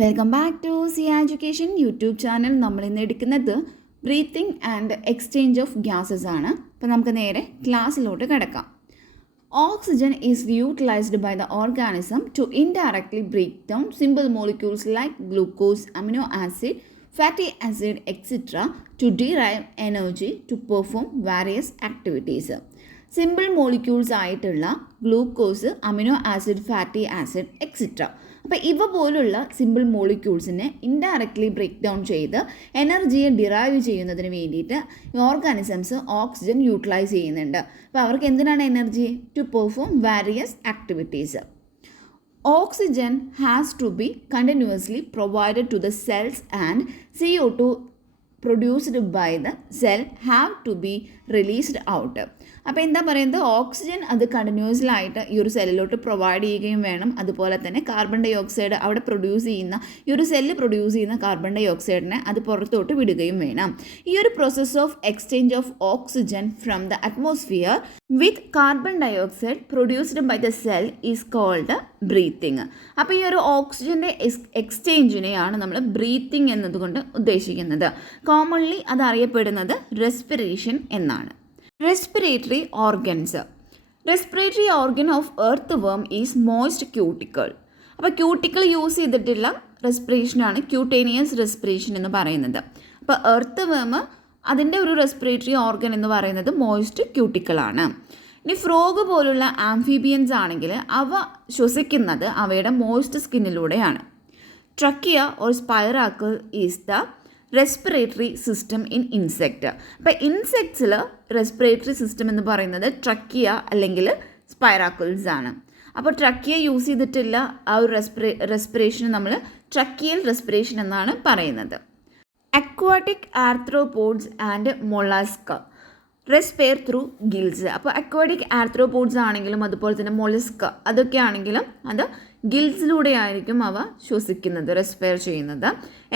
Welcome back to C education YouTube channel. നമ്മൾ ഇന്ന് എടുക്കുന്നത് breathing and exchange of gases ആണ്. അപ്പോൾ നമുക്ക് നേരെ ക്ലാസ്സിലോട്ട് കിടക്കാം. Oxygen is utilized by the organism to indirectly break down simple molecules like glucose, amino acid, fatty acid, etc. to derive energy to perform various activities. Simple molecules ആയിട്ടുള്ള glucose, amino acid, fatty acid etcetera. അപ്പോൾ ഇവ പോലുള്ള simple മോളിക്യൂൾസിനെ indirectly break down ചെയ്ത് എനർജിയെ derive ചെയ്യുന്നതിന് വേണ്ടിയിട്ട് organisms oxygen utilise ചെയ്യുന്നുണ്ട്. അപ്പോൾ അവർക്ക് എന്തിനാണ് energy? To perform various activities. Oxygen has to be continuously provided to the cells and CO2 produced by the cell have to be released out. അപ്പോൾ എന്താ പറയുന്നത്? ഓക്സിജൻ അത് കണ്ടിന്യൂസ്ലായിട്ട് ഈ ഒരു സെല്ലിലോട്ട് പ്രൊവൈഡ് ചെയ്യുകയും വേണം. അതുപോലെ തന്നെ കാർബൺ ഡൈ ഓക്സൈഡ് അവിടെ പ്രൊഡ്യൂസ് ചെയ്യുന്ന ഈ ഒരു സെല്ല് പ്രൊഡ്യൂസ് ചെയ്യുന്ന കാർബൺ ഡൈ ഓക്സൈഡിനെ അത് പുറത്തോട്ട് വിടുകയും വേണം. ഈ ഒരു process of exchange of oxygen from the atmosphere with carbon dioxide produced by the cell is called breathing. അപ്പോൾ ഈ ഒരു ഓക്സിജൻ്റെ എക്സ്ചേഞ്ചിനെയാണ് നമ്മൾ ബ്രീത്തിങ് എന്നതുകൊണ്ട് ഉദ്ദേശിക്കുന്നത്. കോമൺലി അത് അറിയപ്പെടുന്നത് റെസ്പിറേഷൻ എന്നാണ്. Respiratory organs. Respiratory organ of earth വേം ഈസ് മോയ്സ്റ്റ് ക്യൂട്ടിക്കിൾ. അപ്പോൾ ക്യൂട്ടിക്കിൾ യൂസ് ചെയ്തിട്ടുള്ള റെസ്പിറേഷനാണ് ക്യൂട്ടേനിയസ് റെസ്പിറേഷൻ എന്ന് പറയുന്നത്. അപ്പോൾ എർത്ത് വേം അതിൻ്റെ ഒരു റെസ്പിറേറ്ററി ഓർഗൻ എന്ന് പറയുന്നത് മോയ്സ്റ്റ് ക്യൂട്ടിക്കിളാണ്. ഇനി ഫ്രോഗ് പോലുള്ള ആംഫീബിയൻസ് ആണെങ്കിൽ അവ ശ്വസിക്കുന്നത് അവയുടെ മോയ്സ്റ്റ് സ്കിന്നിലൂടെയാണ്. Trachea or spiracle is the respiratory system in insect. അപ്പോൾ ഇൻസെക്ട്സിൽ റെസ്പിറേറ്ററി സിസ്റ്റം എന്ന് പറയുന്നത് ട്രക്കിയ അല്ലെങ്കിൽ സ്പൈറാക്കിൾസ് ആണ്. അപ്പോൾ ട്രക്കിയ യൂസ് ചെയ്തിട്ടില്ല ആ ഒരു റെസ്പിറേഷൻ നമ്മൾ ട്രക്കിയൽ റെസ്പിറേഷൻ എന്നാണ് പറയുന്നത്. Aquatic arthropods and mollusca respire through gills. അപ്പോൾ അക്വാട്ടിക് ആർത്രോപോഡ്സ് ആണെങ്കിലും അതുപോലെ തന്നെ മൊളസ്ക അതൊക്കെ ആണെങ്കിലും അത് ഗിൽസിലൂടെ ആയിരിക്കും അവ ശ്വസിക്കുന്നത്, റെസ്പെയർ ചെയ്യുന്നത്.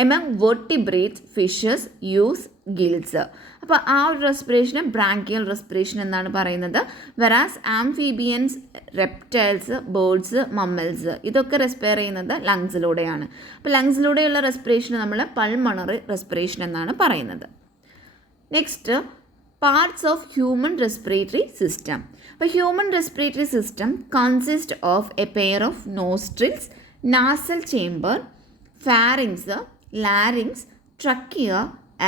Among vertebrates fishes use gills. അപ്പോൾ ആ ഒരു റെസ്പിറേഷനെ ബ്രാങ്കിയൽ റെസ്പിറേഷൻ എന്നാണ് പറയുന്നത്. Whereas amphibians, reptiles, birds, mammals ഇതൊക്കെ റെസ്പെയർ ചെയ്യുന്നത് ലങ്സിലൂടെയാണ്. അപ്പോൾ ലങ്സിലൂടെയുള്ള റെസ്പിറേഷന് നമ്മൾ പൾമണറി റെസ്പിറേഷൻ എന്നാണ് പറയുന്നത്. Next, parts of human respiratory system. അപ്പോൾ human respiratory system consist of a pair of nostrils, nasal chamber, pharynx, larynx, trachea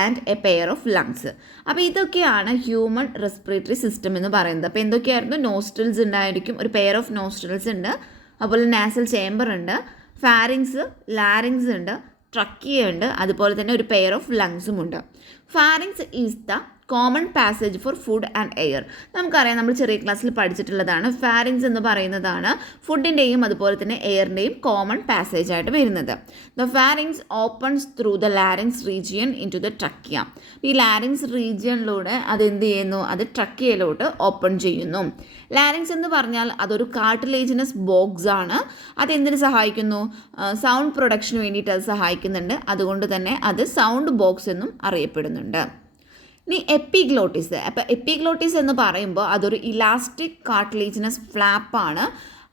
and a pair of lungs. അപ്പോൾ ഇതൊക്കെയാണ് ഹ്യൂമൻ റെസ്പിറേറ്ററി സിസ്റ്റം എന്ന് പറയുന്നത്. അപ്പോൾ എന്തൊക്കെയായിരുന്നു? നോസ്ട്രിൽസ് ഉണ്ടായിരിക്കും, ഒരു പെയർ ഓഫ് നോസ്ട്രിൽസ് ഉണ്ട്, അതുപോലെ നാസൽ ചേംബർ ഉണ്ട്, ഫാരിങ്സ്, ലാരിങ്സ് ഉണ്ട്, ട്രക്കിയ ഉണ്ട്, അതുപോലെ തന്നെ ഒരു പെയർ ഓഫ് ലങ്സും ഉണ്ട്. Pharynx is the common passage for food and air. നമുക്കറിയാം, നമ്മൾ ചെറിയ ക്ലാസ്സിൽ പഠിച്ചിട്ടുള്ളതാണ്. ഫാരിങ്സ് എന്ന് പറയുന്നതാണ് ഫുഡിൻ്റെയും അതുപോലെ തന്നെ എയറിൻ്റെയും കോമൺ പാസേജ് ആയിട്ട് വരുന്നത്. The pharynx opens through the larynx region into the trachea. ഈ ലാരിങ്സ് റീജിയനിലൂടെ അത് എന്ത് ചെയ്യുന്നു? അത് ട്രക്കിയയിലോട്ട് ഓപ്പൺ ചെയ്യുന്നു. ലാരിങ്സ് എന്ന് പറഞ്ഞാൽ അതൊരു കാർട്ടിലേജിനസ് ബോക്സ് ആണ്. അതെന്തിന് സഹായിക്കുന്നു? സൗണ്ട് പ്രൊഡക്ഷന് വേണ്ടിയിട്ട് അത് സഹായിക്കുന്നുണ്ട്. അതുകൊണ്ട് തന്നെ അത് സൗണ്ട് ബോക്സ് എന്നും അറിയപ്പെടുന്നുണ്ട്. ഇനി എപ്പിഗ്ലോട്ടിസ്. അപ്പോൾ എപ്പിഗ്ലോട്ടിസ് എന്ന് പറയുമ്പോൾ അതൊരു ഇലാസ്റ്റിക് കാർട്ടിലേജിനസ് ഫ്ലാപ്പാണ്.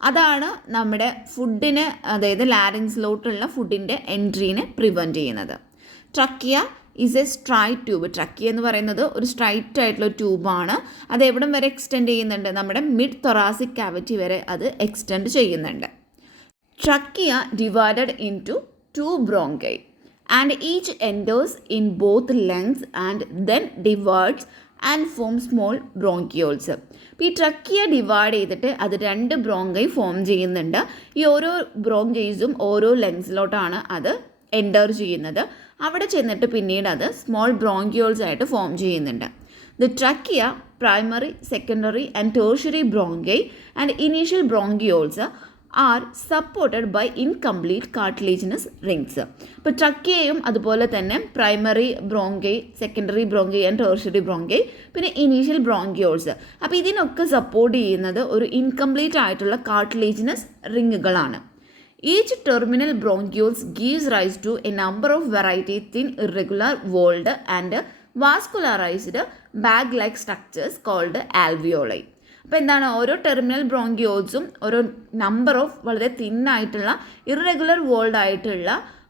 അതാണ് നമ്മുടെ ഫുഡിന്, അതായത് ലാരിങ്സിലോട്ടുള്ള ഫുഡിൻ്റെ എൻട്രീനെ പ്രിവെൻറ്റ് ചെയ്യുന്നത്. Trachea is A straight tube. Trachea എന്ന് പറയുന്നത് ഒരു സ്ട്രൈറ്റ് ആയിട്ടുള്ള ട്യൂബാണ്. അത് എവിടം വരെ എക്സ്റ്റെൻഡ് ചെയ്യുന്നുണ്ട്? നമ്മുടെ മിഡ് തൊറാസിക് കാവിറ്റി വരെ അത് എക്സ്റ്റെൻഡ് ചെയ്യുന്നുണ്ട്. Trachea divided into 2 bronchi and each enters in both lungs and then divides and forms small bronchioles. അപ്പോൾ ഈ ട്രക്കിയ ഡിവൈഡ് ചെയ്തിട്ട് അത് 2 ബ്രോങ്കൈ ഫോം ചെയ്യുന്നുണ്ട്. ഈ ഓരോ ബ്രോങ്കൈസും ഓരോ ലങ്സിലോട്ടാണ് അത് എൻ്റർ ചെയ്യുന്നത്. അവിടെ ചെന്നിട്ട് പിന്നീട് അത് സ്മോൾ ബ്രോങ്കിയോൾസ് ആയിട്ട് ഫോം ചെയ്യുന്നുണ്ട്. The trachea, primary, secondary and tertiary bronchi and initial bronchioles are supported by incomplete cartilaginous rings. ഇപ്പോൾ ട്രക്കിയയും അതുപോലെ തന്നെ primary bronchi, secondary bronchi and tertiary bronchi, പിന്നെ ഇനീഷ്യൽ ബ്രോങ്കിയോൾസ്. അപ്പോൾ ഇതിനൊക്കെ സപ്പോർട്ട് ചെയ്യുന്നത് ഒരു ഇൻകംപ്ലീറ്റ് ആയിട്ടുള്ള കാർട്ടിലേജിനസ് റിങ്ങുകളാണ്. Each terminal bronchioles gives rise to a number of variety thin irregular walled and vascularised bag like structures called alveoli. അപ്പോൾ എന്താണ്, ഓരോ ടെർമിനൽ ബ്രോങ്കിയോൾസും ഓരോ നമ്പർ ഓഫ് വളരെ തിന്നായിട്ടുള്ള ഇറഗുലർ വോൾഡ് ആയിട്ടുള്ള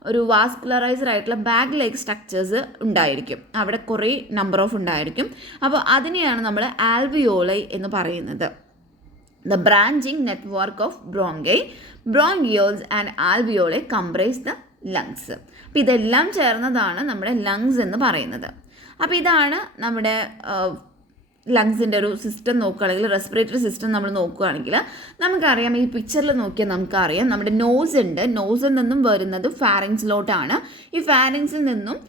ഒരു വാസ്കുലറൈസ്ഡ് ആയിട്ടുള്ള ബാഗ് ലൈക്ക് സ്ട്രക്ചേഴ്സ് ഉണ്ടായിരിക്കും. അവിടെ കുറേ നമ്പർ ഓഫ് ഉണ്ടായിരിക്കും. അപ്പോൾ അതിനെയാണ് നമ്മൾ ആൽവിയോളൈ എന്ന് പറയുന്നത്. The branching network of bronchi, bronchioles and alveoli comprise the lungs. അപ്പോൾ ഇതെല്ലാം ചേർന്നതാണ് നമ്മുടെ ലങ്സ് എന്ന് പറയുന്നത്. അപ്പോൾ ഇതാണ് നമ്മുടെ ലങ്സിൻ്റെ ഒരു സിസ്റ്റം നോക്കുകയാണെങ്കിൽ, റെസ്പിറേറ്ററി സിസ്റ്റം നമ്മൾ നോക്കുകയാണെങ്കിൽ നമുക്കറിയാം, ഈ പിക്ചറിൽ നോക്കിയാൽ നമുക്കറിയാം നമ്മുടെ നോസ് ഉണ്ട്. നോസിൽ നിന്നും വരുന്നത് ഫാരിങ്സിലോട്ടാണ്. ഈ ഫാരിങ്സിൽ നിന്നും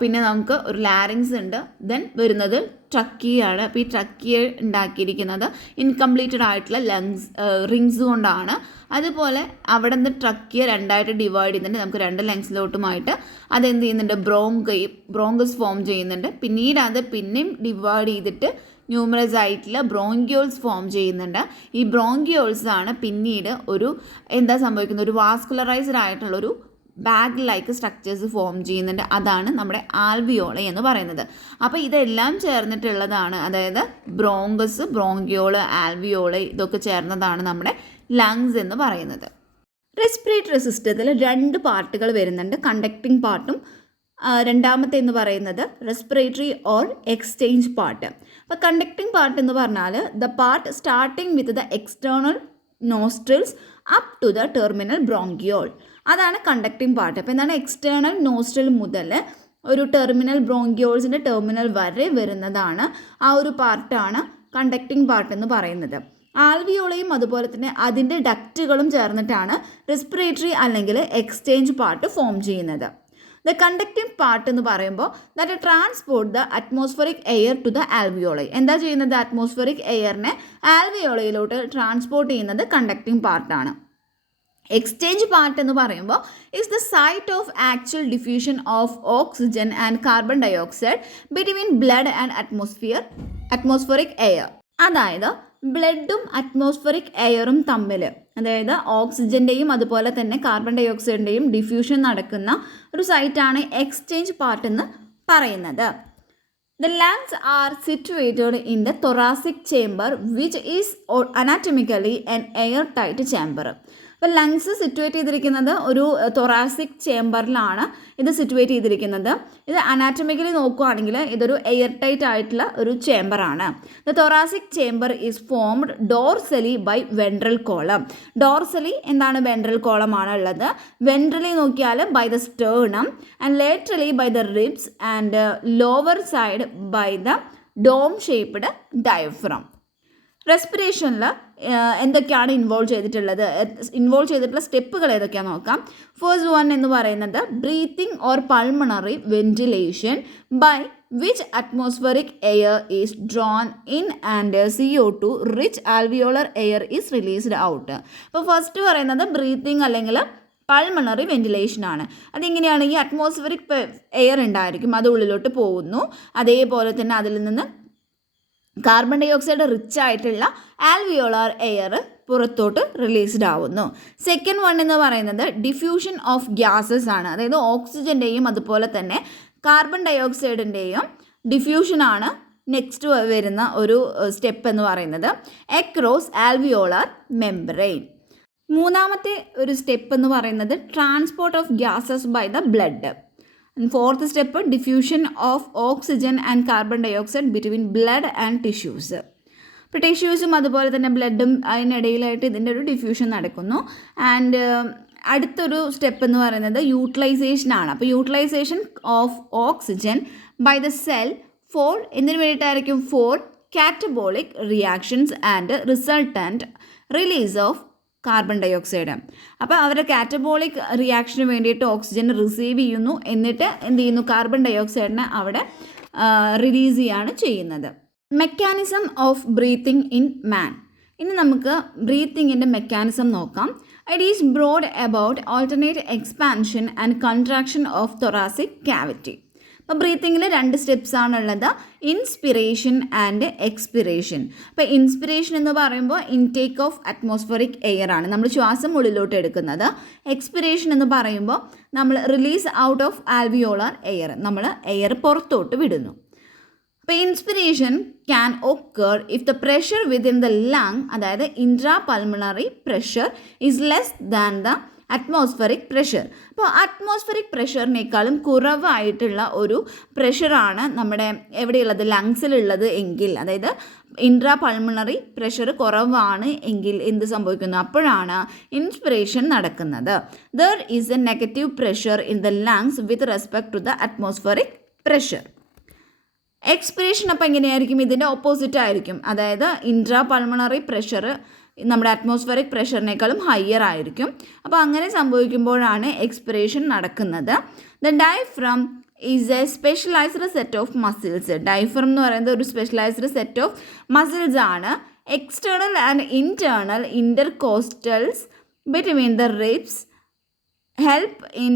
പിന്നെ നമുക്ക് ഒരു ലാരിങ്സ് ഉണ്ട്, ദെൻ വരുന്നത് ട്രക്കിയാണ്. അപ്പോൾ ഈ ട്രക്കിയ ഉണ്ടാക്കിയിരിക്കുന്നത് ഇൻകംപ്ലീറ്റഡ് ആയിട്ടുള്ള ലങ്സ് റിങ്സ് കൊണ്ടാണ്. അതുപോലെ അവിടെ നിന്ന് ട്രക്കിയ രണ്ടായിട്ട് ഡിവൈഡ് ചെയ്യുന്നുണ്ട്. നമുക്ക് രണ്ട് ലങ്സിലോട്ടുമായിട്ട് അതെന്ത് ചെയ്യുന്നുണ്ട്, ബ്രോങ്കസ് ഫോം ചെയ്യുന്നുണ്ട്. പിന്നീട് അത് പിന്നെയും ഡിവൈഡ് ചെയ്തിട്ട് ന്യൂമറസ് ആയിട്ടുള്ള ബ്രോങ്കിയോൾസ് ഫോം ചെയ്യുന്നുണ്ട്. ഈ ബ്രോങ്കിയോൾസ് ആണ് പിന്നീട് ഒരു എന്താ സംഭവിക്കുന്നത്, ഒരു വാസ്കുലറൈസ്ഡ് ആയിട്ടുള്ളൊരു ബാഗ് ലൈക്ക് സ്ട്രക്ചേഴ്സ് ഫോം ചെയ്യുന്നുണ്ട്. അതാണ് നമ്മുടെ ആൽവിയോള എന്ന് പറയുന്നത്. അപ്പോൾ ഇതെല്ലാം ചേർന്നിട്ടുള്ളതാണ്, അതായത് ബ്രോങ്കസ്, ബ്രോങ്കിയോള്, ആൽവിയോള ഇതൊക്കെ ചേർന്നതാണ് നമ്മുടെ ലങ്സ് എന്ന് പറയുന്നത്. റെസ്പിറേറ്ററി സിസ്റ്റത്തിൽ രണ്ട് പാർട്ടുകൾ വരുന്നുണ്ട്, കണ്ടക്റ്റിംഗ് പാർട്ടും രണ്ടാമത്തെ എന്ന് പറയുന്നത് റെസ്പിറേറ്ററി ഓർ എക്സ്ചേഞ്ച് പാർട്ട്. അപ്പോൾ കണ്ടക്റ്റിംഗ് പാർട്ട് എന്ന് പറഞ്ഞാൽ the part starting with the external nostrils up to the terminal bronchiole, അതാണ് കണ്ടക്റ്റിംഗ് പാർട്ട്. അപ്പോൾ എന്താണ്, എക്സ്റ്റേണൽ നോസ്ട്രിൽ മുതൽ ഒരു ടെർമിനൽ ബ്രോങ്കിയോൾസിൻ്റെ ടെർമിനൽ വരെ വരുന്നതാണ് ആ ഒരു പാർട്ടാണ് കണ്ടക്റ്റിംഗ് പാർട്ട് എന്ന് പറയുന്നത്. ആൽവിയോളയും അതുപോലെ തന്നെ അതിൻ്റെ ഡക്റ്റുകളും ചേർന്നിട്ടാണ് റെസ്പിറേറ്ററി അല്ലെങ്കിൽ എക്സ്ചേഞ്ച് പാർട്ട് ഫോം ചെയ്യുന്നത്. ദ കണ്ടക്റ്റിംഗ് പാർട്ട് എന്ന് പറയുമ്പോൾ that transport the atmospheric air to the alveoli. എന്താ ചെയ്യുന്നത്, അറ്റ്മോസ്ഫറിക് എയറിനെ ആൽവിയോളയിലോട്ട് ട്രാൻസ്പോർട്ട് ചെയ്യുന്നത് കണ്ടക്റ്റിംഗ് പാർട്ടാണ്. എക്സ്ചേഞ്ച് പാർട്ട് എന്ന് പറയുമ്പോൾ is the site of actual diffusion of oxygen and carbon dioxide between blood and atmospheric air. അതായത് ബ്ലഡും അറ്റ്മോസ്ഫറിക് എയറും തമ്മിൽ, അതായത് ഓക്സിജൻ്റെയും അതുപോലെ തന്നെ കാർബൺ ഡയോക്സൈഡിൻ്റെയും ഡിഫ്യൂഷൻ നടക്കുന്ന ഒരു സൈറ്റാണ് എക്സ്ചേഞ്ച് പാർട്ട് എന്ന് പറയുന്നത്. The lungs are situated in the thoracic chamber which is anatomically an airtight chamber. അപ്പോൾ ലങ്സ് സിറ്റുവേറ്റ് ചെയ്തിരിക്കുന്നത് ഒരു തൊറാസിക് ചേംബറിലാണ് ഇത് സിറ്റുവേറ്റ് ചെയ്തിരിക്കുന്നത്. ഇത് അനാറ്റമിക്കലി നോക്കുകയാണെങ്കിൽ ഇതൊരു എയർ ടൈറ്റ് ആയിട്ടുള്ള ഒരു ചേംബറാണ്. The thoracic chamber is formed dorsally by ventral column. Dorsally എന്താണ്, വെൻട്രൽ കോളമാണ് ഉള്ളത്. വെൻട്രലി നോക്കിയാൽ by the sternum and laterally by the ribs and lower side by the dome shaped diaphragm. റെസ്പിറേഷനിൽ എന്തൊക്കെയാണ് ഇൻവോൾവ് ചെയ്തിട്ടുള്ള സ്റ്റെപ്പുകൾ ഏതൊക്കെയാണെന്ന് നോക്കാം. ഫസ്റ്റ് വൺ എന്ന് പറയുന്നത് breathing or pulmonary ventilation by which atmospheric air is drawn in and CO2 rich alveolar air is released out. അപ്പോൾ first പറയുന്നത് ബ്രീത്തിങ് അല്ലെങ്കിൽ പൾമണറി വെന്റിലേഷൻ ആണ്. അതിങ്ങനെയാണ്, ഈ അറ്റ്മോസ്ഫറിക് എയർ ഉണ്ടായിരിക്കും, അത് ഉള്ളിലോട്ട് പോകുന്നു. അതേപോലെ തന്നെ അതിൽ നിന്ന് കാർബൺ ഡൈ ഓക്സൈഡ് റിച്ച് ആയിട്ടുള്ള ആൽവിയോളാർ എയർ പുറത്തോട്ട് റിലീസ്ഡ് ആവുന്നു. സെക്കൻഡ് വൺ എന്ന് പറയുന്നത് ഡിഫ്യൂഷൻ ഓഫ് ഗ്യാസസ് ആണ്. അതായത് ഓക്സിജൻ്റെയും അതുപോലെ തന്നെ കാർബൺ ഡൈ ഓക്സൈഡിൻ്റെയും ഡിഫ്യൂഷനാണ് നെക്സ്റ്റ് വരുന്ന ഒരു സ്റ്റെപ്പ് എന്ന് പറയുന്നത് അക്രോസ് ആൽവിയോളാർ മെംബ്രെയിൻ. മൂന്നാമത്തെ ഒരു സ്റ്റെപ്പ് എന്ന് പറയുന്നത് transport of gases by the blood. Fourth step diffusion of oxygen and carbon dioxide between blood and tissues. ഇപ്പോൾ ടിഷ്യൂസും അതുപോലെ തന്നെ ബ്ലഡും അതിനിടയിലായിട്ട് ഇതിൻ്റെ ഒരു ഡിഫ്യൂഷൻ നടക്കുന്നു. ആൻഡ് അടുത്തൊരു സ്റ്റെപ്പ് എന്ന് പറയുന്നത് യൂട്ടിലൈസേഷനാണ്. അപ്പോൾ utilisation of oxygen by the cell for എന്തിനു വേണ്ടിയിട്ടായിരിക്കും, for catabolic reactions and resultant release of carbon dioxide. അപ്പോൾ അവരുടെ കാറ്റബോളിക് റിയാക്ഷന് വേണ്ടിയിട്ട് ഓക്സിജൻ റിസീവ് ചെയ്യുന്നു, എന്നിട്ട് എന്ത് ചെയ്യുന്നു, കാർബൺ ഡൈ ഓക്സൈഡിനെ അവിടെ റിലീസ് ചെയ്യാണ് ചെയ്യുന്നത്. Mechanism of breathing in man. ഇനി നമുക്ക് ബ്രീത്തിങ്ങിൻ്റെ മെക്കാനിസം നോക്കാം. It is brought about alternate expansion and contraction of thoracic cavity. അപ്പോൾ ബ്രീത്തിങ്ങിൽ രണ്ട് സ്റ്റെപ്സ് ആണുള്ളത്, ഇൻസ്പിറേഷൻ ആൻഡ് എക്സ്പിറേഷൻ. അപ്പോൾ ഇൻസ്പിറേഷൻ എന്ന് പറയുമ്പോൾ ഇൻടേക്ക് ഓഫ് അറ്റ്മോസ്ഫറിക് എയർ ആണ്, നമ്മൾ ശ്വാസം ഉള്ളിലോട്ട് എടുക്കുന്നത്. എക്സ്പിറേഷൻ എന്ന് പറയുമ്പോൾ നമ്മൾ release out of alveolar air, നമ്മൾ എയർ പുറത്തോട്ട് വിടുന്നു. അപ്പോൾ inspiration can occur if the pressure within the lung, അതായത് intra pulmonary pressure is less than the atmospheric pressure. അപ്പോൾ അറ്റ്മോസ്ഫറിക് പ്രഷറിനേക്കാളും കുറവായിട്ടുള്ള ഒരു പ്രഷറാണ് നമ്മുടെ എവിടെയുള്ളത്, ലങ്സിലുള്ളത് എങ്കിൽ, അതായത് ഇൻട്രാ പൾമണറി പ്രഷർ കുറവാണ് എങ്കിൽ എന്ത് സംഭവിക്കുന്നു, അപ്പോഴാണ് ഇൻസ്പിറേഷൻ നടക്കുന്നത്. There is a negative pressure in the lungs with respect to the atmospheric pressure. Expiration അപ്പോൾ എങ്ങനെയായിരിക്കും, ഇതിൻ്റെ ഓപ്പോസിറ്റ് ആയിരിക്കും. അതായത് ഇൻട്രാ പൾമണറി പ്രഷർ നമ്മുടെ അറ്റ്മോസ്ഫറിക് പ്രഷറിനേക്കാളും ഹയർ ആയിരിക്കും. അപ്പോൾ അങ്ങനെ സംഭവിക്കുമ്പോഴാണ് എക്സ്പിറേഷൻ നടക്കുന്നത്. The diaphragm is a specialised set of muscles. Diaphragm എന്ന് പറയുന്നത് ഒരു സ്പെഷ്യലൈസ്ഡ് സെറ്റ് ഓഫ് മസിൽസ് ആണ്. External and internal intercostals between the ribs help in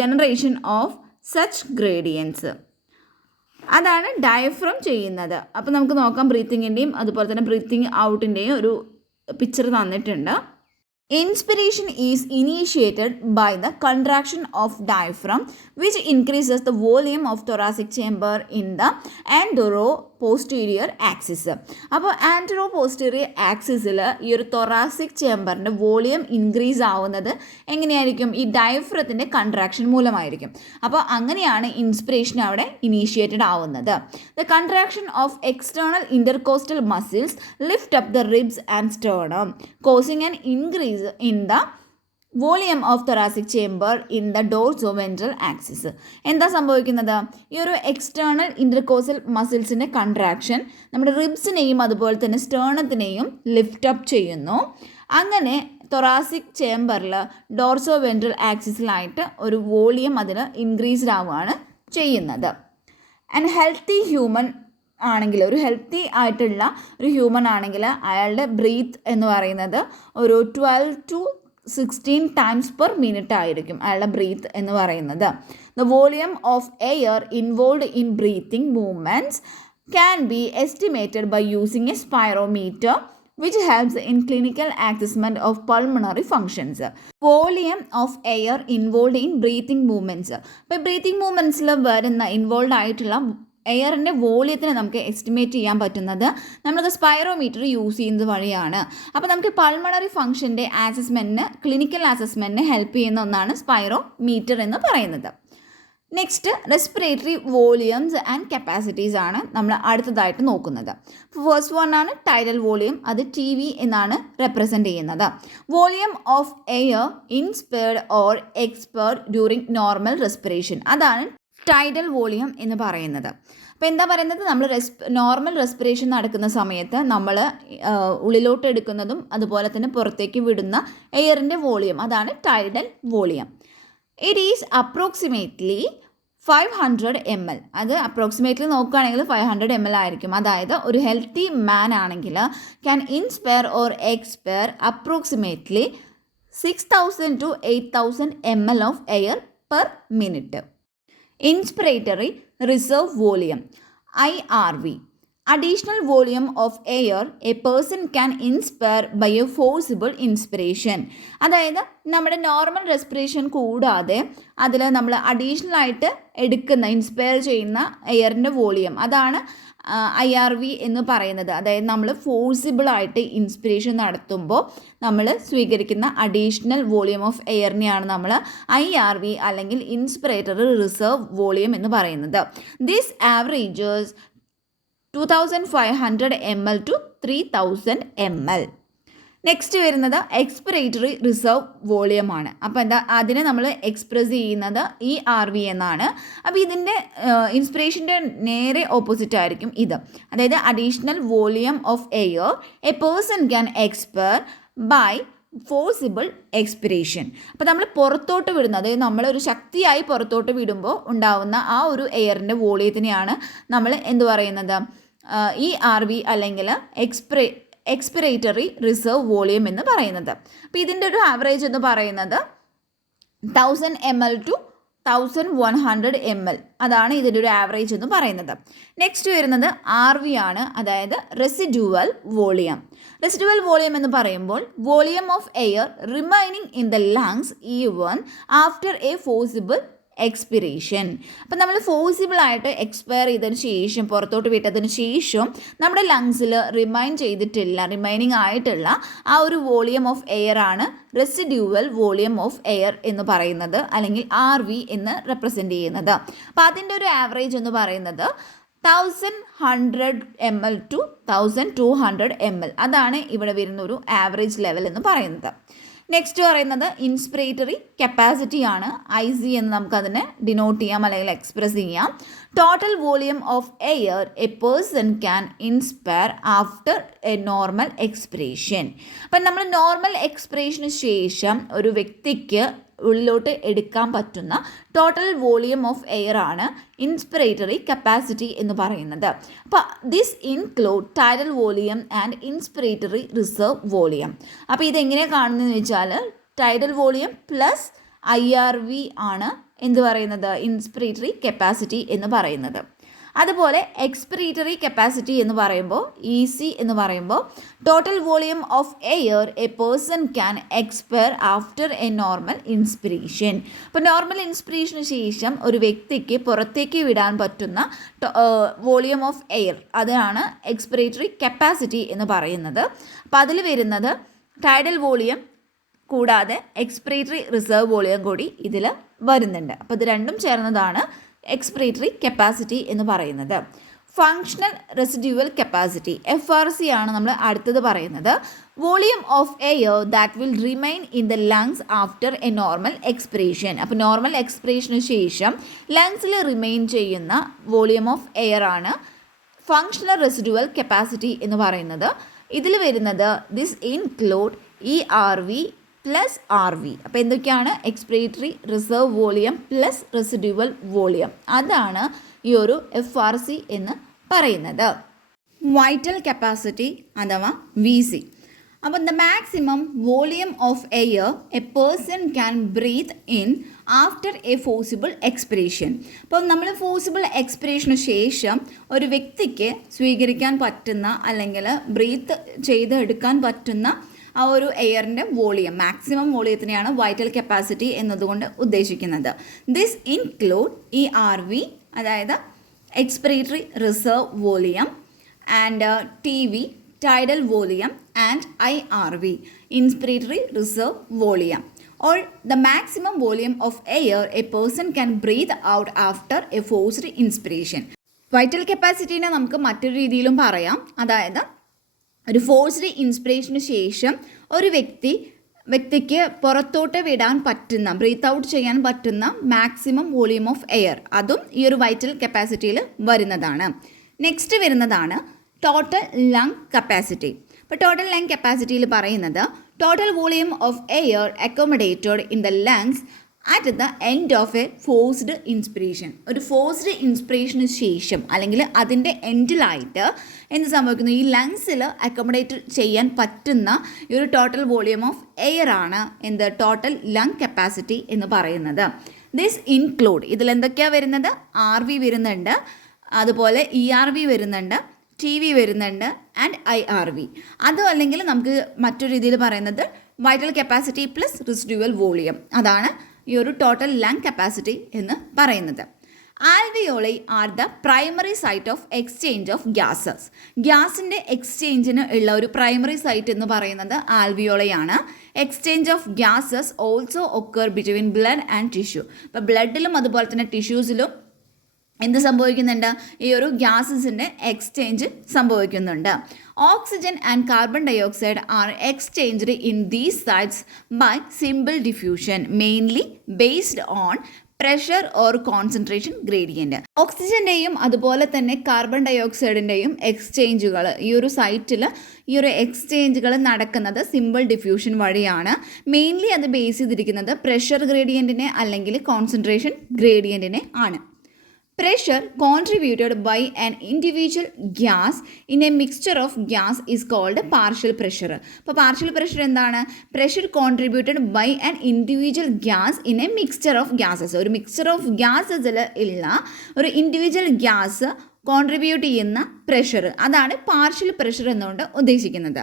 generation of such gradients. അതാണ് ഡയഫ്രം ചെയ്യുന്നത്. അപ്പോൾ നമുക്ക് നോക്കാം, ബ്രീത്തിങ്ങിൻ്റെയും അതുപോലെ തന്നെ ബ്രീത്തിങ് ഔട്ടിൻ്റെയും ഒരു പിക്ചർ തന്നിട്ടുണ്ട്. Inspiration is initiated by the contraction of diaphragm, which increases the volume of thoracic chamber in the anteroposterior axis. അപ്പോൾ ആൻറ്ററോപോസ്റ്റീരിയർ ആക്സിസിൽ ഈ ഒരു തൊറാസിക് ചേമ്പറിൻ്റെ വോളിയം ഇൻക്രീസ് ആവുന്നത് എങ്ങനെയായിരിക്കും, ഈ ഡയഫ്രത്തിൻ്റെ കൺട്രാക്ഷൻ മൂലമായിരിക്കും. അപ്പോൾ അങ്ങനെയാണ് ഇൻസ്പിറേഷൻ അവിടെ ഇനീഷ്യേറ്റഡ് ആവുന്നത്. The contraction of external intercostal muscles lift up the ribs and sternum, causing an increase in the volume of thoracic chamber in the ഡോർസോവെൻട്രൽ axis. എന്താ സംഭവിക്കുന്നത്, ഈ ഒരു എക്സ്റ്റേണൽ ഇൻ്റർകോസൽ മസിൽസിൻ്റെ കൺട്രാക്ഷൻ നമ്മുടെ റിബ്സിനെയും അതുപോലെ തന്നെ സ്റ്റേർണത്തിനെയും ലിഫ്റ്റ് അപ്പ് ചെയ്യുന്നു. അങ്ങനെ തൊറാസിക് ചേമ്പറിൽ ഡോർസോവെൻട്രൽ ആക്സിസിലായിട്ട് ഒരു വോളിയം അതിന് ഇൻക്രീസ്ഡ് ആവുകയാണ് ചെയ്യുന്നത്. ആൻഡ് ഹെൽത്തി ഹ്യൂമൻ ആണെങ്കിൽ, ഒരു ഹെൽത്തി ആയിട്ടുള്ള ഒരു ഹ്യൂമൻ ആണെങ്കിൽ അയാളുടെ ബ്രീത്ത് എന്ന് പറയുന്നത് ഒരു 12 to 16 times per minute ആയിരിക്കും അയാളുടെ ബ്രീത്ത് എന്ന് പറയുന്നത്. The volume of air involve in breathing movements can be estimated by using a spirometer which helps in clinical assessment of pulmonary functions. Volume of air involved in breathing movements. അപ്പോൾ breathing മൂവ്മെൻറ്റ്സിൽ വരുന്ന involve ആയിട്ടുള്ള എയറിൻ്റെ വോളിയത്തിന് നമുക്ക് estimate ചെയ്യാൻ പറ്റുന്നത് നമുക്ക് spirometer use ചെയ്യുന്നത് വഴിയാണ്. അപ്പോൾ നമുക്ക് പൾമണറി ഫംഗ്ഷൻ്റെ അസസ്മെൻറ്റിന്, ക്ലിനിക്കൽ അസസ്മെൻറ്റിന് ഹെൽപ്പ് ചെയ്യുന്ന ഒന്നാണ് സ്പൈറോമീറ്റർ എന്ന് പറയുന്നത്. Next respiratory volumes and capacities ആണ് നമ്മൾ അടുത്തതായിട്ട് നോക്കുന്നത്. ഫസ്റ്റ് വൺ ആണ് ടൈഡൽ വോളിയം, അത് TV എന്നാണ് റെപ്രസെൻറ്റ് ചെയ്യുന്നത്. Volume of air inspired or expired during normal respiration, അതാണ് ടൈഡൽ വോളിയം എന്ന് പറയുന്നത്. അപ്പോൾ എന്താ പറയുന്നത്, നമ്മൾ നോർമൽ റെസ്പിറേഷൻ നടക്കുന്ന സമയത്ത് നമ്മൾ ഉള്ളിലോട്ട് എടുക്കുന്നതും അതുപോലെ തന്നെ പുറത്തേക്ക് വിടുന്ന എയറിൻ്റെ വോളിയം, അതാണ് tidal volume. It is approximately 500 ml. അത് അപ്രോക്സിമേറ്റ്ലി നോക്കുകയാണെങ്കിൽ 500 ml ആയിരിക്കും. അതായത് ഒരു ഹെൽത്തി മാൻ ആണെങ്കിൽ can inspire or expire approximately 6000 to 8000 ml of air per minute. Inspiratory reserve volume, IRV, additional volume of air a person can inspire by a forcible inspiration. അതായത് നമ്മുടെ normal respiration കൂടാതെ അതിൽ നമ്മൾ additional ആയിട്ട് എടുക്കുന്ന inspire ചെയ്യുന്ന എയറിൻ്റെ volume, അതാണ് IRV എന്ന് പറയുന്നത്. അതായത് നമ്മൾ ഫോഴ്സിബിളായിട്ട് ഇൻസ്പിറേഷൻ നടത്തുമ്പോൾ നമ്മൾ സ്വീകരിക്കുന്ന അഡീഷണൽ വോളിയം ഓഫ് എയറിനെയാണ് നമ്മൾ IRV അല്ലെങ്കിൽ ഇൻസ്പിറേറ്ററി റിസർവ് വോളിയം എന്ന് പറയുന്നത്. This averages 2500 ml to 3000 ml. Next വരുന്നത് എക്സ്പിറേറ്ററി റിസർവ് വോളിയം ആണ്. അപ്പോൾ എന്താ, അതിനെ നമ്മൾ എക്സ്പ്രസ് ചെയ്യുന്നത് ERV എന്നാണ്. അപ്പോൾ ഇതിൻ്റെ ഇൻസ്പിറേഷൻ്റെ നേരെ ഓപ്പോസിറ്റ് ആയിരിക്കും ഇത്. അതായത് additional volume of air a person can expire by forcible expiration. അപ്പോൾ നമ്മൾ പുറത്തോട്ട് വിടുന്നത്, അതായത് നമ്മളൊരു ശക്തിയായി പുറത്തോട്ട് വിടുമ്പോൾ ഉണ്ടാവുന്ന ആ ഒരു എയറിൻ്റെ വോളിയത്തിനെയാണ് നമ്മൾ എന്ത് പറയുന്നത്, ERV അല്ലെങ്കിൽ എക്സ്പിറേറ്ററി റിസർവ് വോളിയം എന്ന് പറയുന്നത്. അപ്പോൾ ഇതിൻ്റെ ഒരു ആവറേജ് എന്ന് പറയുന്നത് 1000 ml to 1100 ml, അതാണ് ഇതിൻ്റെ ഒരു ആവറേജ് എന്ന് പറയുന്നത്. നെക്സ്റ്റ് വരുന്നത് RV ആണ്, അതായത് റെസിഡ്യുവൽ വോളിയം. റെസിഡ്യുവൽ വോളിയം എന്ന് പറയുമ്പോൾ volume of air remaining in the lungs even after A forcible expiration. അപ്പം നമ്മൾ ഫോഴ്സിബിളായിട്ട് എക്സ്പയർ ചെയ്തതിന് ശേഷം പുറത്തോട്ട് വിട്ടതിന് ശേഷം നമ്മുടെ ലങ്സിൽ റിമൈനിങ് ആയിട്ടുള്ള ആ ഒരു വോളിയം ഓഫ് എയർ ആണ് റെസിഡ്യൂവൽ വോളിയം ഓഫ് എയർ എന്ന് പറയുന്നത്, അല്ലെങ്കിൽ RV എന്ന് റെപ്രസെൻ്റ് ചെയ്യുന്നത്. അപ്പോൾ അതിൻ്റെ ഒരു ആവറേജ് എന്ന് പറയുന്നത് 1100 ml to 1200 ml. അതാണ് ഇവിടെ വരുന്ന ഒരു ആവറേജ് ലെവൽ എന്ന് പറയുന്നത്. നെക്സ്റ്റ് പറയുന്നത് ഇൻസ്പിറേറ്ററി കപ്പാസിറ്റി ആണ്. IC എന്ന് നമുക്കതിനെ ഡിനോട്ട് ചെയ്യാം അല്ലെങ്കിൽ എക്സ്പ്രസ് ചെയ്യാം. Total volume of air a person can inspire after A normal expiration. അപ്പം നമ്മൾ നോർമൽ എക്സ്പിറേഷന് ശേഷം ഒരു വ്യക്തിക്ക് ഉള്ളിലോട്ട് എടുക്കാൻ പറ്റുന്ന ടോട്ടൽ വോളിയം ഓഫ് എയർ ആണ് ഇൻസ്പിറേറ്ററി കപ്പാസിറ്റി എന്ന് പറയുന്നത്. അപ്പോൾ this include tidal volume and inspiratory reserve volume. അപ്പോൾ ഇതെങ്ങനെയാണ് കാണുന്നതെന്ന് വെച്ചാൽ ടൈഡൽ വോളിയം പ്ലസ് IRV ആണ് എന്ത് പറയുന്നത്, ഇൻസ്പിറേറ്ററി കപ്പാസിറ്റി എന്ന് പറയുന്നത്. അതുപോലെ എക്സ്പിറേറ്ററി കപ്പാസിറ്റി എന്ന് പറയുമ്പോൾ EC എന്ന് പറയുമ്പോൾ total volume of air a person can expire after A normal inspiration. അപ്പോൾ നോർമൽ ഇൻസ്പിറേഷന് ശേഷം ഒരു വ്യക്തിക്ക് പുറത്തേക്ക് വിടാൻ പറ്റുന്ന വോളിയം ഓഫ് എയർ, അതാണ് എക്സ്പിറേറ്ററി കപ്പാസിറ്റി എന്ന് പറയുന്നത്. അപ്പോൾ അതിൽ വരുന്നത് ടൈഡൽ വോളിയം കൂടാതെ എക്സ്പിറേറ്ററി റിസർവ് വോളിയം കൂടി ഇതിൽ വരുന്നുണ്ട്. അപ്പോൾ ഇത് രണ്ടും ചേർന്നതാണ് എക്സ്പിറേറ്ററി കപ്പാസിറ്റി എന്ന് പറയുന്നത്. ഫങ്ഷണൽ റെസിഡ്യൂവൽ കപ്പാസിറ്റി FRC ആണ് നമ്മൾ അടുത്തത് പറയുന്നത്. Volume of air that will remain in the lungs after A normal expiration. അപ്പോൾ നോർമൽ എക്സ്പിറേഷന് ശേഷം ലങ്സിൽ റിമൈൻ ചെയ്യുന്ന വോളിയം ഓഫ് എയർ ആണ് ഫങ്ഷണൽ റെസിഡ്യൂവൽ കപ്പാസിറ്റി എന്ന് പറയുന്നത്. ഇതിൽ വരുന്നത് this include ERV plus RV. അപ്പോൾ എന്തൊക്കെയാണ്, expiratory reserve volume plus residual volume, അതാണ് ഈ ഒരു FRC എന്ന് പറയുന്നത്. വൈറ്റൽ കപ്പാസിറ്റി അഥവാ VC. അപ്പോൾ the maximum volume of air a person can breath in after A forcible expiration. അപ്പോൾ നമ്മൾ ഫോഴ്സിബിൾ എക്സ്പിറേഷന് ശേഷം ഒരു വ്യക്തിക്ക് സ്വീകരിക്കാൻ പറ്റുന്ന അല്ലെങ്കിൽ ബ്രീത്ത് ചെയ്ത് എടുക്കാൻ പറ്റുന്ന ആ ഒരു എയറിൻ്റെ വോളിയം, മാക്സിമം വോളിയത്തിനെയാണ് വൈറ്റൽ കപ്പാസിറ്റി എന്നതുകൊണ്ട് ഉദ്ദേശിക്കുന്നത്. ദിസ് ഇൻക്ലൂഡ് ERV, അതായത് expiratory reserve volume, and TV tidal volume, and IRV inspiratory reserve volume, or the maximum volume of air a person can breathe out after a forced inspiration. Vital കപ്പാസിറ്റീനെ നമുക്ക് മറ്റൊരു രീതിയിലും പറയാം. അതായത് ഒരു forced ഇൻസ്പിറേഷന് ശേഷം ഒരു വ്യക്തിക്ക് പുറത്തോട്ട് വിടാൻ പറ്റുന്ന, ബ്രീത്ത് ഔട്ട് ചെയ്യാൻ പറ്റുന്ന മാക്സിമം വോളിയം ഓഫ് എയർ, അതും ഈ ഒരു വൈറ്റൽ കപ്പാസിറ്റിയിൽ വരുന്നതാണ്. നെക്സ്റ്റ് വരുന്നതാണ് ടോട്ടൽ ലങ് കപ്പാസിറ്റി. അപ്പോൾ ടോട്ടൽ ലങ് കപ്പാസിറ്റിയിൽ പറയുന്നത് total volume of air accommodated in the lungs at the end of A forced inspiration. ഒരു ഫോഴ്സ്ഡ് ഇൻസ്പിറേഷന് ശേഷം അല്ലെങ്കിൽ അതിൻ്റെ എൻഡിലായിട്ട് എന്ത് സംഭവിക്കുന്നു, ഈ ലങ്സിൽ അക്കോമഡേറ്റ് ചെയ്യാൻ പറ്റുന്ന ഈ ഒരു ടോട്ടൽ വോളിയം ഓഫ് എയർ ആണ് എന്ത്, ടോട്ടൽ ലങ് കപ്പാസിറ്റി എന്ന് പറയുന്നത്. ദിസ് ഇൻക്ലൂഡ്, ഇതിലെന്തൊക്കെയാണ് വരുന്നത്, RV വരുന്നുണ്ട്, അതുപോലെ ERV വരുന്നുണ്ട്, TV വരുന്നുണ്ട്, ആൻഡ് IRV. അതും അല്ലെങ്കിൽ നമുക്ക് മറ്റൊരു രീതിയിൽ പറയുന്നത് vital capacity plus residual volume, അതാണ് ഈ ഒരു ടോട്ടൽ ലങ് കപ്പാസിറ്റി എന്ന് പറയുന്നത്. Alveoli are the primary site of exchange of gases. ഗ്യാസിൻ്റെ എക്സ്ചേഞ്ചിന് ഉള്ള ഒരു പ്രൈമറി സൈറ്റ് എന്ന് പറയുന്നത് ആൽവിയോളയാണ്. Exchange of gases also occur between blood and tissue. അപ്പോൾ ബ്ലഡിലും അതുപോലെ തന്നെ ടിഷ്യൂസിലും എന്ത് സംഭവിക്കുന്നുണ്ട്, ഈ ഒരു ഗ്യാസസിൻ്റെ എക്സ്ചേഞ്ച് സംഭവിക്കുന്നുണ്ട്. Oxygen and carbon dioxide are exchanged in these sites by simple diffusion, mainly based on pressure or concentration gradient. ഓക്സിജൻ്റെയും അതുപോലെ തന്നെ കാർബൺ ഡയോക്സൈഡിൻ്റെയും എക്സ്ചേഞ്ചുകൾ ഈ ഒരു സൈറ്റിൽ ഈ ഒരു എക്സ്ചേഞ്ചുകൾ നടക്കുന്നത് സിമ്പിൾ ഡിഫ്യൂഷൻ വഴിയാണ്. മെയിൻലി അത് ബേസ് ചെയ്തിരിക്കുന്നത് പ്രഷർ ഗ്രേഡിയൻറ്റിനെ അല്ലെങ്കിൽ കോൺസെൻട്രേഷൻ ഗ്രേഡിയൻറ്റിനെ ആണ്. Pressure contributed by an individual gas in a mixture of gas is called partial pressure. അപ്പോൾ partial pressure എന്താണ്, pressure contributed by an individual gas in a mixture of gases. ഒരു mixture of gasesൽ ഉള്ള ഒരു individual gas contribute ചെയ്യുന്ന pressure, അതാണ് partial pressure എന്നുകൊണ്ട് ഉദ്ദേശിക്കുന്നത്.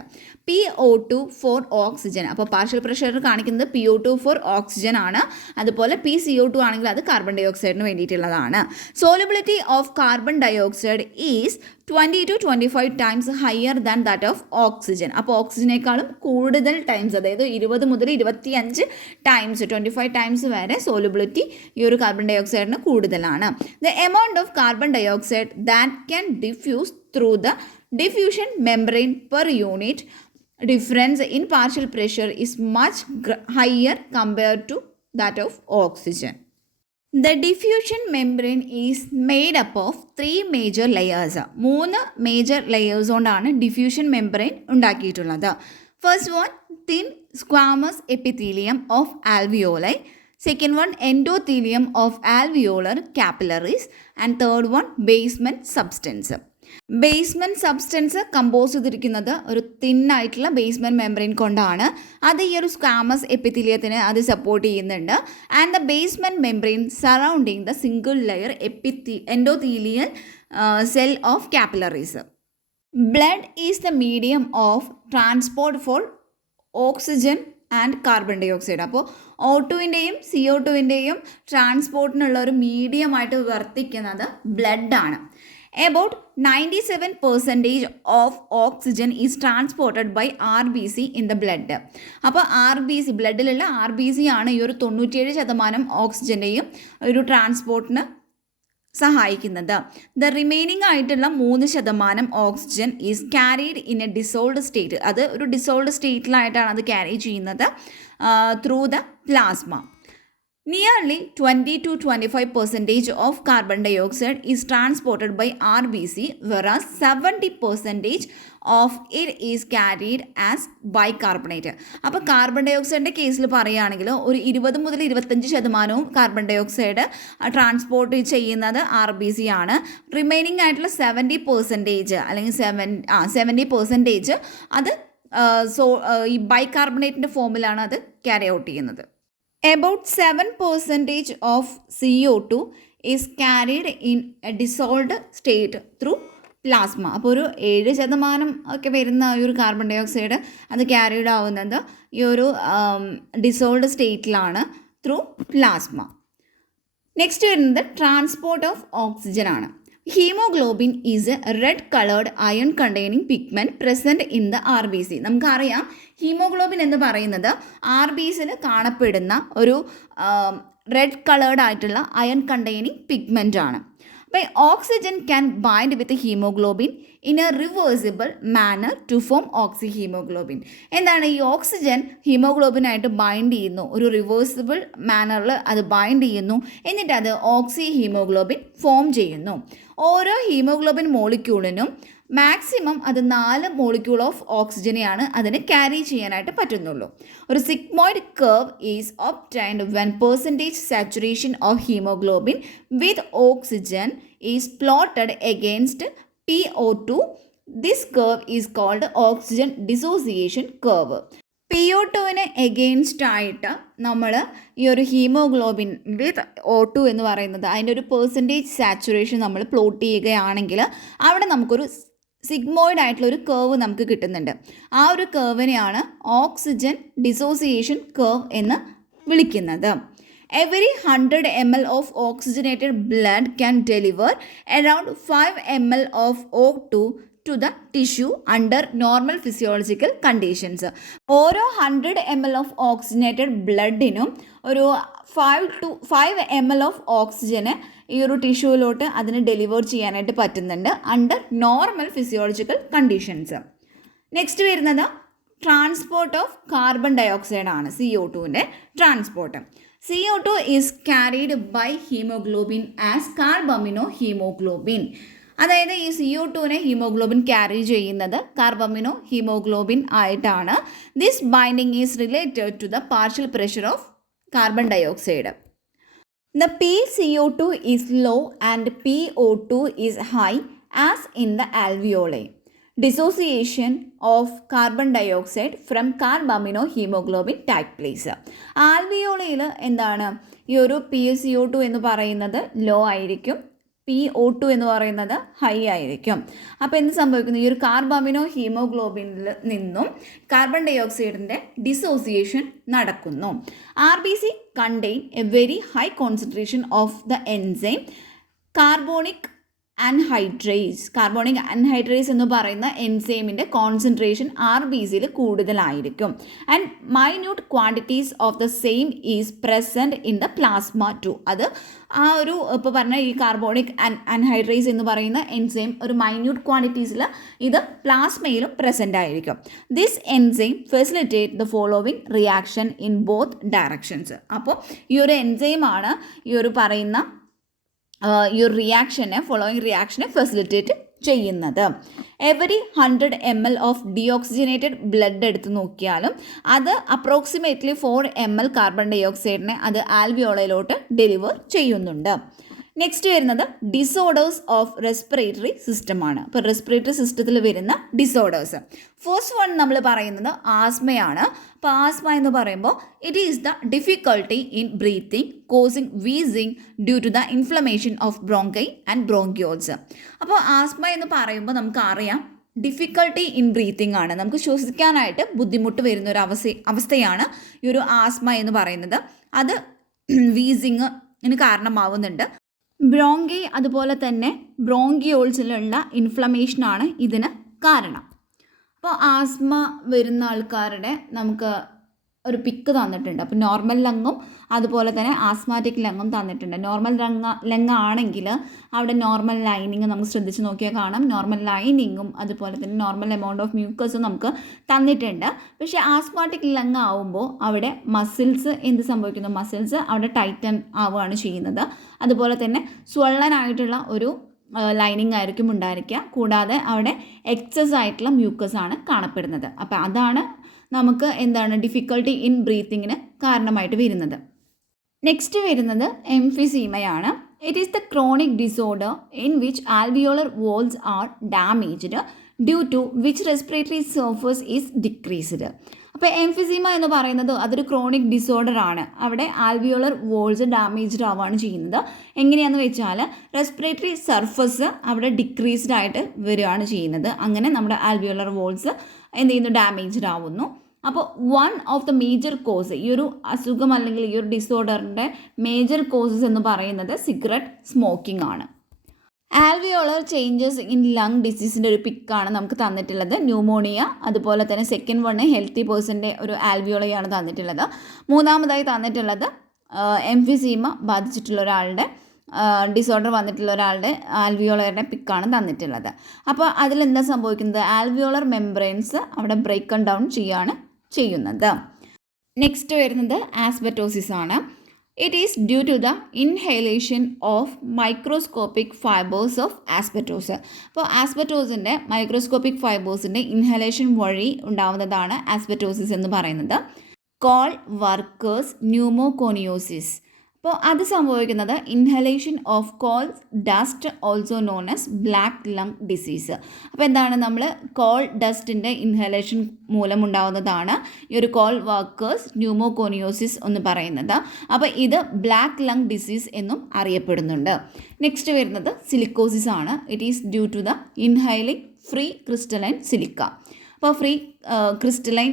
PO2 four oxygen, അപ്പോൾ പാർഷ്യൽ പ്രഷർ കാണിക്കുന്നത് PO2 ഫോർ ഓക്സിജൻ ആണ്. അതുപോലെ PCO2 ആണെങ്കിൽ അത് കാർബൺ ഡൈ ഓക്സൈഡിന് വേണ്ടിയിട്ടുള്ളതാണ്. Solubility of carbon dioxide is 20 to 25 times higher than that of oxygen. അപ്പോൾ ഓക്സിജനേക്കാളും കൂടുതൽ ടൈംസ്, അതായത് 20 മുതൽ 25 ടൈംസ് 25 ടൈംസ് വരെ സോലബിലിറ്റി ഈ ഒരു കാർബൺ ഡൈ ഓക്സൈഡിന് കൂടുതലാണ്. The amount of carbon dioxide that can diffuse through the diffusion membrane per unit difference in partial pressure is much higher compared to that of oxygen. The diffusion membrane is made up of 3 major layers. 3 major layers കൊണ്ടാണ് diffusion membrane ഉണ്ടാക്കിയിട്ടുള്ളത്. First one, thin squamous epithelium of alveoli. Second one, endothelium of alveolar capillaries. And third one, basement substance. Basement substance compose ചെയ്തിരിക്കുന്നത് ഒരു തിന്നായിട്ടുള്ള basement membrane കൊണ്ടാണ്. അത് ഈ ഒരു squamous എപ്പിത്തീലിയത്തിന് അത് support ചെയ്യുന്നുണ്ട്. And the basement membrane surrounding the single layer endothelial cell of capillaries. Blood is the medium of transport for oxygen and carbon dioxide. അപ്പോൾ O2-ൻ്റെയും CO2-ൻ്റെയും ട്രാൻസ്പോർട്ടിനുള്ള ഒരു മീഡിയമായിട്ട് വർത്തിക്കുന്നത് ബ്ലഡാണ്. About 97% of oxygen is transported by RBC in the blood. അപ്പോൾ RBC ബ്ലഡിലുള്ള RBC ആണ് ഈ ഒരു 97% ഓക്സിജൻ്റെയും ഒരു ട്രാൻസ്പോർട്ടിന് സഹായിക്കുന്നത്. The remaining ആയിട്ടുള്ള 3% oxygen is carried in A dissolved state. അത് ഒരു ഡിസോൾഡ് സ്റ്റേറ്റിലായിട്ടാണ് അത് ക്യാരി ചെയ്യുന്നത് through the plasma. Nearly 20 to 25% of carbon dioxide is transported by RBC, whereas 70% of it is carried as bicarbonate. അപ്പോൾ കാർബൺ ഡൈ ഓക്സൈഡിൻ്റെ കേസിൽ പറയുകയാണെങ്കിൽ ഒരു 20 മുതൽ 25% കാർബൺ ഡൈ ഓക്സൈഡ് ട്രാൻസ്പോർട്ട് ചെയ്യുന്നത് RBC ആണ്. റിമൈനിങ് ആയിട്ടുള്ള 70% അല്ലെങ്കിൽ 70% അത് ഈ ബൈകാർബണേറ്റിൻ്റെ ഫോമിലാണ് അത് ക്യാരി ഔട്ട് ചെയ്യുന്നത്. About 7% of CO2 is carried in a dissolved state through plasma. അപ്പോൾ ഒരു 7% ഒക്കെ വരുന്ന ഈ ഒരു കാർബൺ ഡൈ ഓക്സൈഡ് അത് ക്യാരിഡ് ആവുന്നത് ഈ ഒരു ഡിസോൾഡ് സ്റ്റേറ്റിലാണ് ത്രൂ പ്ലാസ്മ. നെക്സ്റ്റ് വരുന്നത് ട്രാൻസ്പോർട്ട് ഓഫ് ഓക്സിജൻ ആണ്. Hemoglobin is a red coloured iron containing pigment present in the RBC. നമുക്കറിയാം ഹീമോഗ്ലോബിൻ എന്ന് പറയുന്നത് RBCയിൽ കാണപ്പെടുന്ന ഒരു റെഡ് കളേർഡ് ആയിട്ടുള്ള അയൺ കണ്ടെയ്നിങ് പിഗ്മെൻ്റ് ആണ്. അപ്പോൾ oxygen can bind with hemoglobin in a reversible manner to form oxy haemoglobin. എന്താണ് ഈ ഓക്സിജൻ ഹീമോഗ്ലോബിനായിട്ട് ബൈൻഡ് ചെയ്യുന്നു, ഒരു റിവേഴ്സിബിൾ മാനറിൽ അത് ബൈൻഡ് ചെയ്യുന്നു, എന്നിട്ട് അത് ഓക്സി ഹീമോഗ്ലോബിൻ ഫോം ചെയ്യുന്നു. ഓരോ ഹീമോഗ്ലോബിൻ മോളിക്യൂളിനും മാക്സിമം അത് 4 മോളിക്യൂൾ ഓഫ് ഓക്സിജനെയാണ് അതിന് ക്യാരി ചെയ്യാനായിട്ട് പറ്റുന്നുള്ളൂ. ഒരു sigmoid curve is obtained when percentage saturation of haemoglobin with oxygen is plotted against PO2. This curve is called oxygen dissociation curve. PO2-ന് എഗെയിൻസ്റ്റ് ആയിട്ട് നമ്മൾ ഈ ഒരു ഹീമോഗ്ലോബിൻ വിത്ത് O2 എന്ന് പറയുന്നത് അതിൻ്റെ ഒരു പെർസെൻറ്റേജ് സാച്ചുറേഷൻ നമ്മൾ പ്ലോട്ട് ചെയ്യുകയാണെങ്കിൽ അവിടെ നമുക്കൊരു സിഗ്മോയിഡ് ആയിട്ടുള്ള ഒരു കർവ് നമുക്ക് കിട്ടുന്നുണ്ട്. ആ ഒരു കർവിനെയാണ് ഓക്സിജൻ ഡിസോസിയേഷൻ കർവ് എന്ന് വിളിക്കുന്നത്. Every 100 ml of oxygenated blood can deliver around 5 ml of O2 to the tissue under normal physiological conditions. ഓരോ 100 ml of oxygenated bloodനും ഒരു 5 ml of ഓക്സിജന് ഈ ഒരു ടിഷ്യൂവിലോട്ട് അതിന് ഡെലിവർ ചെയ്യാനായിട്ട് പറ്റുന്നുണ്ട് under normal physiological conditions. Next വരുന്നത് transport of carbon dioxide ആണ്. CO2-ൻ്റെ transport. CO2 is carried by hemoglobin as carbamino hemoglobin. അതായത് ഈ CO2-നെ ഹീമോഗ്ലോബിൻ ക്യാരി ചെയ്യുന്നത് കാർബമിനോ ഹീമോഗ്ലോബിൻ ആയിട്ടാണ്. This binding is related to the partial pressure of carbon dioxide. The PCO2 is low and PO2 is high as in the alveoli. Dissociation of carbon dioxide from carbamino hemoglobin take place. ആൽവിയോളയിൽ എന്താണ് ഈ ഒരു PCO2 എന്ന് പറയുന്നത് law ആയിരിക്കും, PO2 എന്ന് പറയുന്നത് high ആയിരിക്കും. അപ്പോൾ എന്ത് സംഭവിക്കുന്നു, ഈ ഒരു കാർബാമിനോ ഹീമോഗ്ലോബിനിൽ നിന്നും കാർബൺ ഡൈ ഓക്സൈഡിൻ്റെ ഡിസോസിയേഷൻ നടക്കുന്നു. RBC contain a very high concentration of the enzyme carbonic anhydrase എന്ന് പറയുന്ന എൻസൈമിൻ്റെ കോൺസെൻട്രേഷൻ RBCയിൽ കൂടുതലായിരിക്കും. And minute quantities of the same is present in the plasma too. അത് ആ ഒരു ഇപ്പോൾ പറഞ്ഞ ഈ കാർബോണിക് അൻഹൈഡ്രേസ് എന്ന് പറയുന്ന എൻസൈം ഒരു മൈന്യൂട്ട് ക്വാണ്ടിറ്റീസിൽ ഇത് പ്ലാസ്മയിലും പ്രസൻ്റ് ആയിരിക്കും. This enzyme facilitate the following reaction in both directions. അപ്പോൾ ഈ ഒരു എൻസൈമാണ് ഈ ഒരു പറയുന്ന ഈ ഒരു ഫോളോയിങ് റിയാക്ഷനെ ഫെസിലിറ്റേറ്റ് ചെയ്യുന്നത്. Every 100 ml of deoxygenated blood എടുത്ത് നോക്കിയാലും അത് അപ്രോക്സിമേറ്റ്ലി 4 ml കാർബൺ ഡൈ ഓക്സൈഡിനെ അത് ആൽവിയോളയിലോട്ട് ഡെലിവർ ചെയ്യുന്നുണ്ട്. നെക്സ്റ്റ് വരുന്നത് ഡിസോർഡേഴ്സ് ഓഫ് റെസ്പിറേറ്ററി സിസ്റ്റമാണ്. അപ്പോൾ റെസ്പിറേറ്ററി സിസ്റ്റത്തിൽ വരുന്ന ഡിസോർഡേഴ്സ്. ഫസ്റ്റ് വൺ നമ്മൾ പറയുന്നത് ആസ്മയാണ്. അപ്പോൾ ആസ്മ എന്ന് പറയുമ്പോൾ it is the difficulty in breathing causing wheezing due to the inflammation of bronchi and bronchioles. അപ്പോൾ ആസ്മ എന്ന് പറയുമ്പോൾ നമുക്കറിയാം ഡിഫിക്കൾട്ടി ഇൻ ബ്രീത്തിങ് ആണ്. നമുക്ക് ശ്വസിക്കാനായിട്ട് ബുദ്ധിമുട്ട് വരുന്ന ഒരു അവസ്ഥയാണ് ഈ ഒരു ആസ്മ എന്ന് പറയുന്നത്. അത് വീസിങ്ങിന് കാരണമാവുന്നുണ്ട്. ബ്രോങ്കൈ അതുപോലെ തന്നെ ബ്രോങ്കിയോൾസിലുള്ള ഇൻഫ്ലമേഷനാണ് ഇതിന് കാരണം. അപ്പോൾ ആസ്മ വരുന്ന ആൾക്കാരുടെ നമുക്ക് ഒരു പിക്ക് തന്നിട്ടുണ്ട്. അപ്പോൾ നോർമൽ ലങ്ങും അതുപോലെ തന്നെ ആസ്മാറ്റിക് ലങ്ങും തന്നിട്ടുണ്ട്. നോർമൽ ലങ് ആണെങ്കിൽ അവിടെ നോർമൽ ലൈനിങ് നമുക്ക് ശ്രദ്ധിച്ച് നോക്കിയാൽ കാണാം. നോർമൽ ലൈനിങ്ങും അതുപോലെ തന്നെ നോർമൽ എമൗണ്ട് ഓഫ് മ്യൂക്കസും നമുക്ക് തന്നിട്ടുണ്ട്. പക്ഷേ ആസ്മാറ്റിക് ലങ് ആവുമ്പോൾ അവിടെ മസിൽസ് എന്ത് സംഭവിക്കുന്നു, മസിൽസ് അവിടെ ടൈറ്റൻ ആവുകയാണ് ചെയ്യുന്നത്. അതുപോലെ തന്നെ സ്വള്ളനായിട്ടുള്ള ഒരു ലൈനിങ് ആയിരിക്കും ഉണ്ടായിരിക്കുക. കൂടാതെ അവിടെ എക്സസ് ആയിട്ടുള്ള മ്യൂക്കസ് ആണ് കാണപ്പെടുന്നത്. അപ്പോൾ അതാണ് നമുക്ക് എന്താണ് ഡിഫിക്കൽട്ടി ഇൻ ബ്രീത്തിങ്ങിന് കാരണമായിട്ട് വരുന്നത്. നെക്സ്റ്റ് വരുന്നത് എംഫിസീമയാണ്. It is the chronic disorder in which alveolar walls are damaged due to which respiratory surface is decreased. അപ്പോൾ എംഫിസീമ എന്ന് പറയുന്നത് അതൊരു ക്രോണിക് ഡിസോർഡർ ആണ്. അവിടെ ആൽവിയോളർ വോൾസ് ഡാമേജ്ഡ് ആവുകയാണ് ചെയ്യുന്നത്. എങ്ങനെയാണെന്ന് വെച്ചാൽ റെസ്പിറേറ്ററി സർഫസ് അവിടെ ഡിക്രീസ്ഡ് ആയിട്ട് വരികയാണ് ചെയ്യുന്നത്. അങ്ങനെ നമ്മുടെ ആൽവിയോളർ വോൾസ് എന്ത് ചെയ്യുന്നു, ഡാമേജ്ഡ് ആവുന്നു. അപ്പോൾ one of the major cos, ഈ ഒരു അസുഖം അല്ലെങ്കിൽ ഈ ഒരു ഡിസോർഡറിൻ്റെ മേജർ കോസസ് എന്ന് പറയുന്നത് സിഗരറ്റ് സ്മോക്കിംഗ് ആണ്. ആൽവിയോളർ ചേഞ്ചസ് ഇൻ ലങ് ഡിസീസിൻ്റെ ഒരു പിക്കാണ് നമുക്ക് തന്നിട്ടുള്ളത്. ന്യൂമോണിയ, അതുപോലെ തന്നെ സെക്കൻഡ് വണ് ഹെൽത്തി പേഴ്സൻ്റെ ഒരു ആൽവിയോളയാണ് തന്നിട്ടുള്ളത്. മൂന്നാമതായി തന്നിട്ടുള്ളത് എംഫിസീമ ബാധിച്ചിട്ടുള്ള ഒരാളുടെ ഡിസോർഡർ വന്നിട്ടുള്ള ഒരാളുടെ ആൽവിയോളറുടെ പിക്കാണ് തന്നിട്ടുള്ളത്. അപ്പോൾ അതിലെന്താ സംഭവിക്കുന്നത്, ആൽവിയോളർ മെംബ്രെയിൻസ് അവിടെ ബ്രേക്ക് ഡൗൺ ചെയ്യുന്നത്. നെക്സ്റ്റ് വരുന്നത് ആസ്ബറ്റോസിസ് ആണ്. It is due to the inhalation of microscopic fibres of asbestos. അപ്പോൾ ആസ്ബറ്റോസിൻ്റെ മൈക്രോസ്കോപ്പിക് ഫൈബേഴ്സിൻ്റെ ഇൻഹലേഷൻ വഴി ഉണ്ടാവുന്നതാണ് ആസ്ബറ്റോസിസ് എന്ന് പറയുന്നത്. Call workers pneumoconiosis. അപ്പോൾ അത് സംഭവിക്കുന്നത് inhalation of call dust also known as black lung disease. അപ്പോൾ എന്താണ്, നമ്മൾ കോൾ ഡസ്റ്റിൻ്റെ ഇൻഹലേഷൻ മൂലമുണ്ടാവുന്നതാണ് ഈ ഒരു കോൾ വർക്കേഴ്സ് ന്യൂമോകോണിയോസിസ് എന്ന് പറയുന്നത്. അപ്പോൾ ഇത് ബ്ലാക്ക് ലങ് ഡിസീസ് എന്നും അറിയപ്പെടുന്നുണ്ട്. നെക്സ്റ്റ് വരുന്നത് സിലിക്കോസിസ് ആണ്. It is due to the inhaling free crystalline silica. അപ്പോൾ ഫ്രീ ക്രിസ്റ്റലൈൻ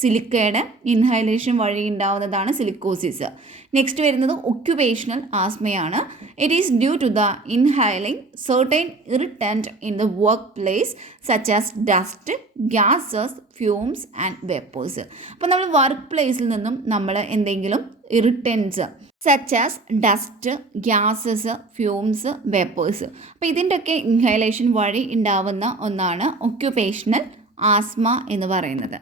സിലിക്കയുടെ ഇൻഹൈലേഷൻ വഴി ഉണ്ടാവുന്നതാണ് സിലിക്കോസിസ്. നെക്സ്റ്റ് വരുന്നത് ഒക്യുപേഷണൽ ആസ്മയാണ്. It is due to the inhaling certain irritant in the work place such as dust, gases, fumes and vapours. അപ്പോൾ നമ്മൾ work പ്ലേസിൽ നിന്നും നമ്മൾ എന്തെങ്കിലും irritants such as dust, gases, fumes, vapours, അപ്പോൾ ഇതിൻ്റെയൊക്കെ ഇൻഹൈലേഷൻ വഴി ഉണ്ടാവുന്ന ഒന്നാണ് ഒക്യുപേഷണൽ ആസ്മ എന്ന് പറയുന്നത്.